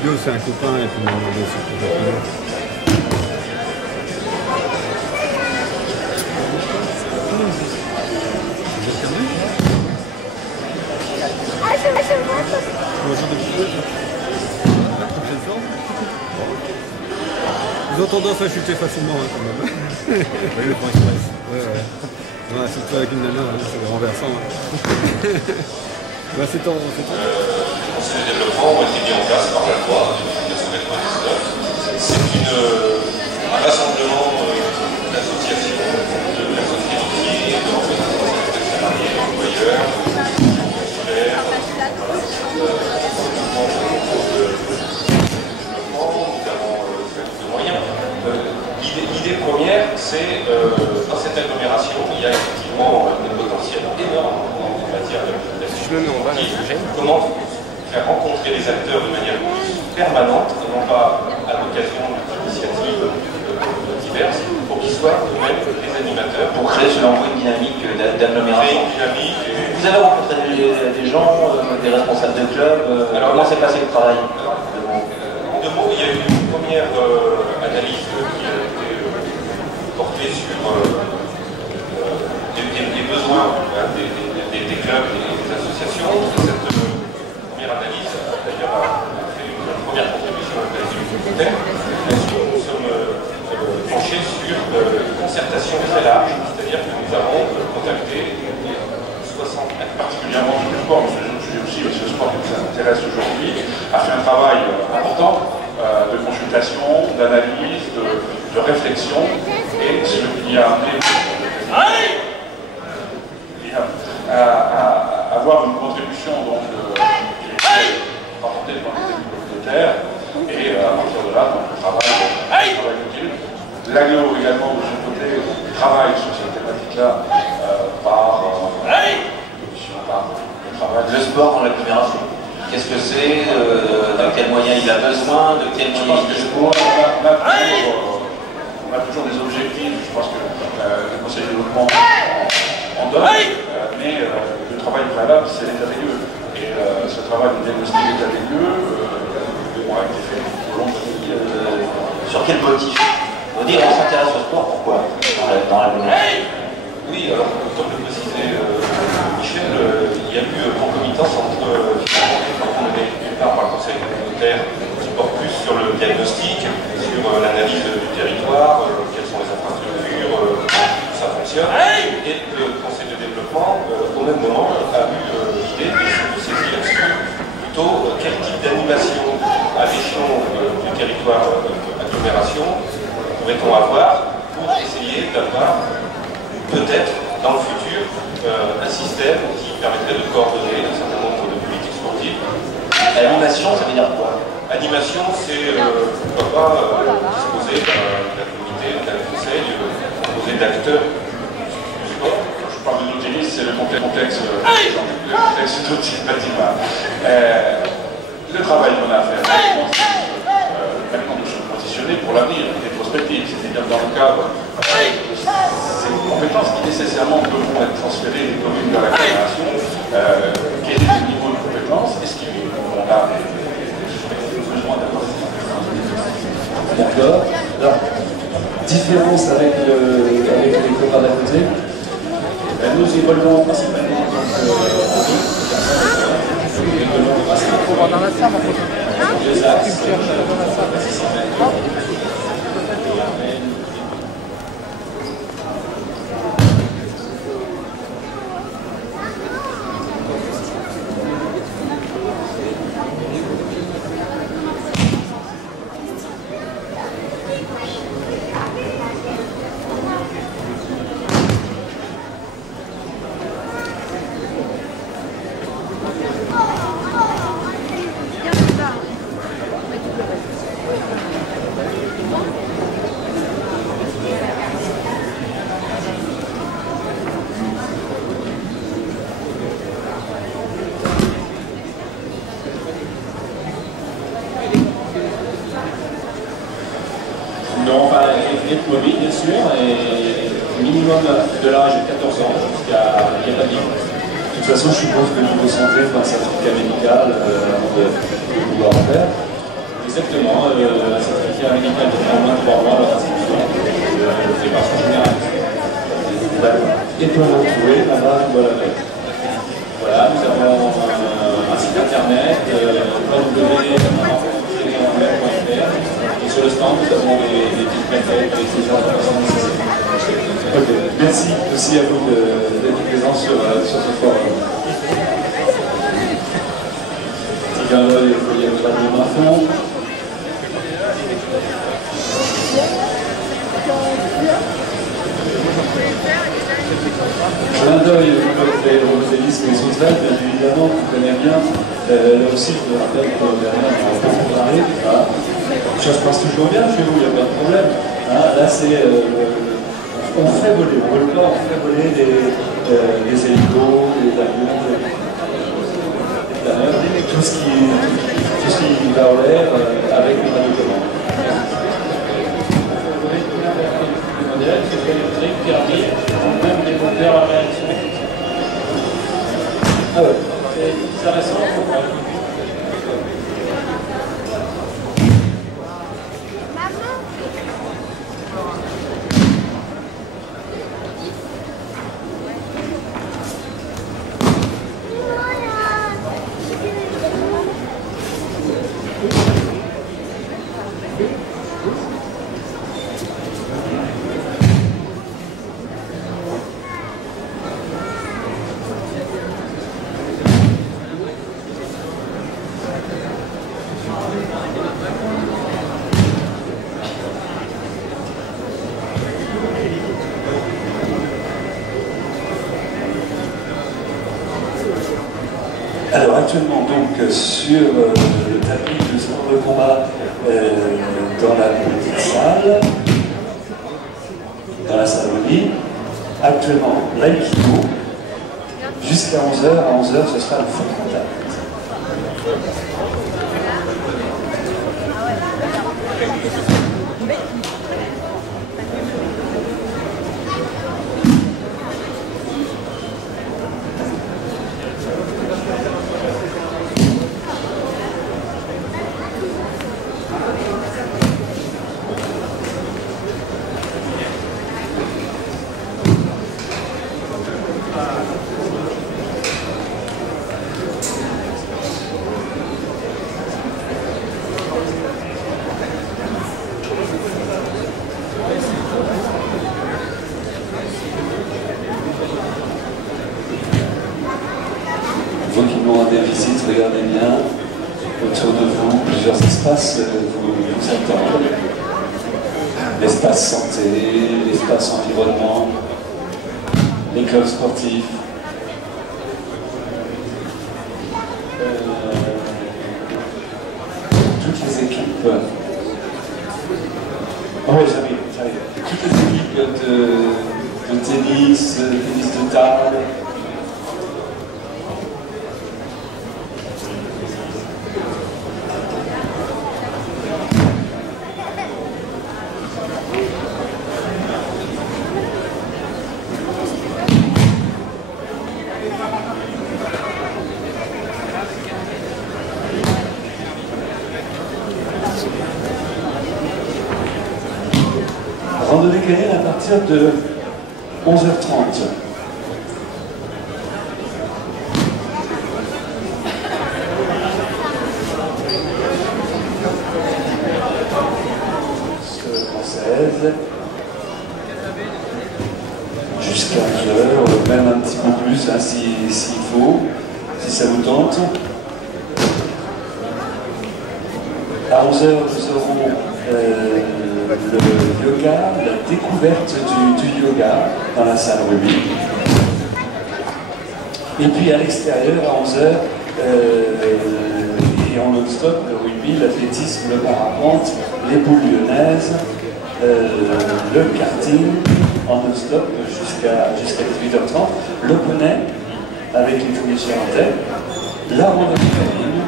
studio, c'est un copain et puis il m'a demandé si je pouvais filmer. Ils ont tendance à chuter facilement hein, quand même. Oui, le point express. Ouais, surtout avec une nana, hein, c'est renversant. Hein. Bah, c'est temps. Ces développements ont été mis en place par la loi de 1999. C'est un rassemblement d'associations, de personnes qualifiées, de représentants des salariés, d'employeurs, scolaires, l'idée première, c'est dans cette agglomération, il y a effectivement un potentiel énorme en matière de comment faire rencontrer les acteurs de manière permanente, et non pas à l'occasion d'initiatives diverses, pour qu'ils soient eux-mêmes des animateurs. Pour créer selon vous une dynamique d'agglomération. Vous avez rencontré des gens, des responsables de clubs, comment s'est passé le travail? En deux mots, il y a eu une première analyse qui a été portée sur des besoins des clubs et des associations. Cette première analyse, d'ailleurs, a fait une première contribution à la communautaire. Ensuite, nous sommes penchés sur une concertation très large, c'est-à-dire que nous avons contacté 60, particulièrement sur le sport, mais aussi parce que le sport qui nous intéresse aujourd'hui, a fait un travail important de consultation, d'analyse, de réflexion, et ce qui a amené à avoir une contribution donc, qui est rapportée par les élus communautaires, et à partir de là, donc, le travail utile. L'aglo également, de son côté, travaille sur cette thématique-là par le travail. Le sport dans l'agglomération. Qu'est-ce que c'est, de quels moyens il a besoin, de quels moyens il dispose? On a toujours des objectifs, je pense que le Conseil de développement en donne, mais le travail préalable, c'est l'état des lieux. Et ce travail de diagnostic d'état des lieux a été fait tout au long de sur quel motif? On dit on s'intéresse au sport, pourquoi dans l'agglomération? Oui, alors comme le précisait Michel, il y a eu concomitance entre finalement on est d'une part par le Conseil communautaire qui porte plus sur le diagnostic, sur l'analyse du territoire, quelles sont les infrastructures, tout ça fonctionne, et le Conseil de développement, au même moment, a eu l'idée de saisir sur plutôt quel type d'animation à l'échelon du territoire agglomération pourrait-on avoir pour essayer d'avoir peut-être dans le futur un système qui permettrait de coordonner un certain nombre de politiques sportives. Animation, ça veut dire quoi? Animation, c'est pourquoi pas disposer d'un comité, d'un conseil composé d'acteurs du sport. Je parle de Nautilus, c'est le contexte d'Nautilus Bâtiment. Le travail qu'on a à faire, maintenant nous sommes positionnés pour l'avenir, des prospectives, c'est-à-dire dans le cadre de ces compétences qui nécessairement devront être transférées des communes vers la fédération. Quel est le niveau de compétences? Est-ce qu'on a besoin d'avoir ces compétences? D'accord. Alors, différence avec les copains d'à côté, nous évoluons principalement dans la salle, deux axes. Non, enfin, être mobile, bien sûr, et minimum de l'âge de 14 ans jusqu'à il n'y a pas de limite. De toute façon, je suppose que le niveau santé, c'est un certificat médical avant de pouvoir en faire. Exactement, la certificat américaine qui a au moins 3 mois leur institution, fait par son général. Et peut retrouver là-bas où elle appelle. Voilà, nous avons un site internet, www.fr, et sur le stand, nous avons des petites maquettes, des petits gens. Ok, merci aussi à vous d'être présents sur ce forum. Petit clin d'œil au foyer de Mafon. Clin d'œil au modélisme et social, bien évidemment, vous connaissez bien. Là aussi, je me rappelle que derrière, on va beaucoup parler. Voilà. Ça se passe toujours bien chez vous, il n'y a pas de problème. Hein, là, c'est. On fait voler, on vole pas, on fait voler des hélicos, des avions, des planeurs, tout ce qui va en l'air avec une radiocommande. Les modèles, c'est électrique, thermique, même des moteurs à réaction. Ah ouais, c'est récent, Alors actuellement donc sur le tapis du sport de combat dans la petite salle, dans la salle Oli, actuellement l'aïkido, jusqu'à 11h, à 11h ce sera le full contact. Vous qui nous rendez visite, regardez bien autour de vous, plusieurs espaces vous attendent. L'espace santé, l'espace environnement, les clubs sportifs. Toutes les équipes. Oh oui, j'arrive. Toutes les équipes de tennis, tennis de table. Randonnée cayenne à partir de 11h30. Française. Jusqu'à 11h, même un petit peu plus hein, s'il faut, si ça vous tente. À 11h, nous aurons le yoga, la découverte du yoga dans la salle Ruby. Et puis à l'extérieur, à 11h, et en non-stop, le rugby, l'athlétisme, le parapente, les boules lyonnaises, le karting en non-stop jusqu'à 18h30, le poney avec les fouilles charentais, la randonnée canine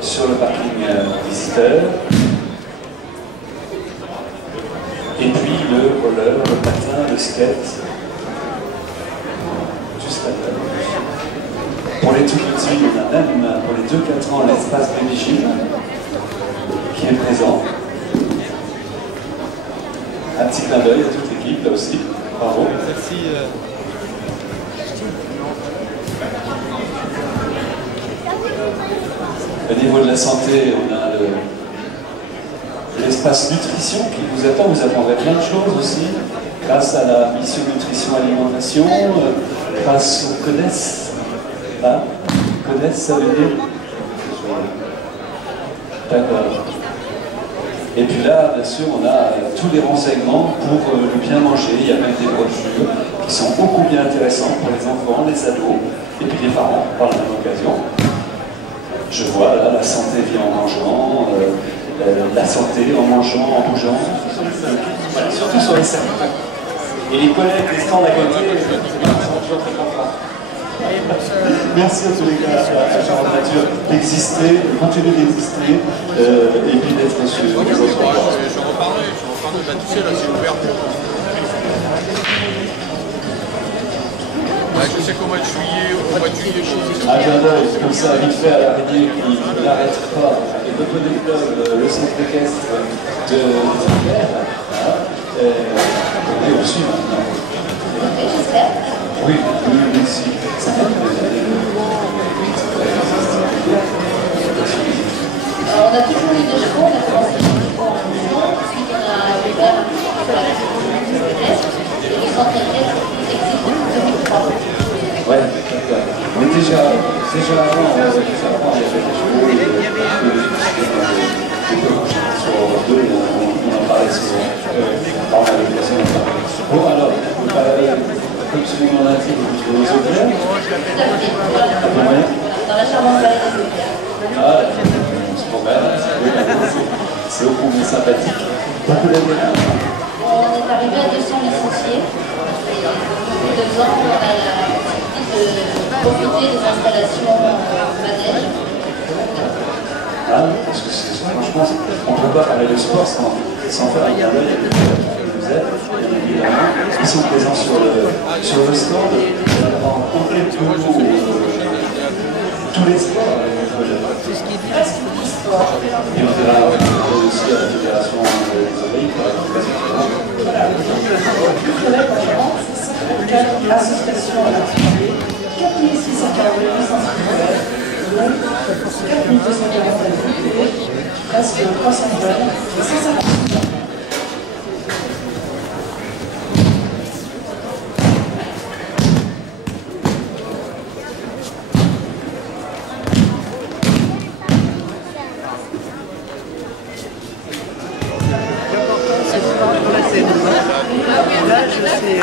sur le parking visiteur, et puis le roller, le patin, le skate, juste à l'heure. Pour les tout petits, on a même pour les 2-4 ans l'espace baby gym. qui est présent. Un petit clin d'œil à toute l'équipe, là aussi. Bravo. Merci. Au niveau de la santé, on a l'espace nutrition qui vous attend. Vous apprendrez plein de choses aussi, grâce à la mission nutrition alimentation, grâce au CODES. Hein? CODES, ça veut dire? D'accord. Et puis là, bien sûr, on a tous les renseignements pour le bien manger. Il y a même des brochures qui sont beaucoup bien intéressantes pour les enfants, les ados, et puis les parents, par la même occasion. Je vois là la santé vient en mangeant, la santé en mangeant, en bougeant. Voilà, surtout sur les cerveaux. Et les collègues des stands à côté sont toujours très contents. Merci à tous les gars, à Charles Nature, d'exister, de continuer d'exister, et puis d'être sur les autres sports. Je reparlerai, bah, tu sais, là c'est ouvert. Ouais, je sais qu'au mois de juillet, Agenda, c'est comme ça, vite fait à l'arrivée, qui n'arrête pas. Et le club, le centre équestre de l'hiver, on est au-dessus maintenant. Oui, oui, si. Ça fait on a toujours eu des chevaux, on a commencé par les chevaux en mouvement, ensuite on a ouvert un petit peu la pédestre, et le centre équestre existe depuis 2003. Ouais, d'accord. Mais déjà avant, il y avait des chevaux, sur Europe 2, on en parlait souvent. Bon, alors, comme celui qu'on a dit, vous les objets. Tout à fait, voilà. Dans la charmante vallée des Auvergnes. Ah, c'est pas mal, c'est au combien sympathique. Beaucoup d'années. On est arrivé à 200 licenciés. Et depuis 2 ans, on a la possibilité de profiter des installations manège. Ah, parce que franchement, on ne peut pas parler de sport sans faire un dialogue avec vous êtes, évidemment, qui sont présents sur le stand, en complet tous les sports. Presque tout sport. Et on verra aussi à la Fédération des oreilles. Voilà, donc le conférence, c'est 54 associations à l'articulé, 4640 licenciés, donc 4240 individus, presque 300 jeunes et 150 ans. Là, je sais.